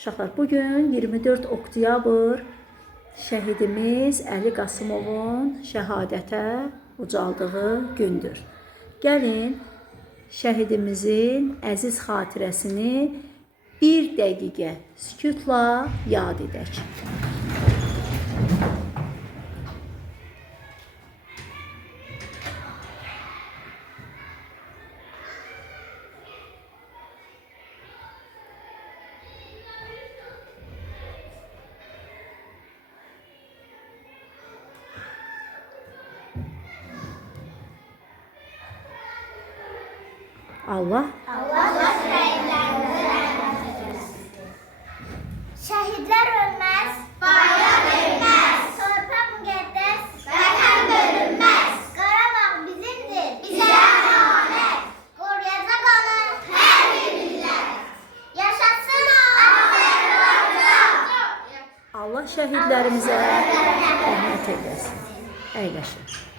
Uşaqlar, bugün 24 oktyabr şəhidimiz Əli Qasımovun şəhadətə ucaldığı gündür. Gəlin, şəhidimizin əziz xatirəsini bir dəqiqə sükutla yad edək. Allah şehitler ölmez, bayrak ölmez, torpak müqəddəs, vətən bölünmez. Qarabağ bizimdir, bize emanet, koruyacak onu her bir millet. Yaşasın Azərbaycan. Allah şəhidlərimizə rəhmət eyləsin. Əyləşin.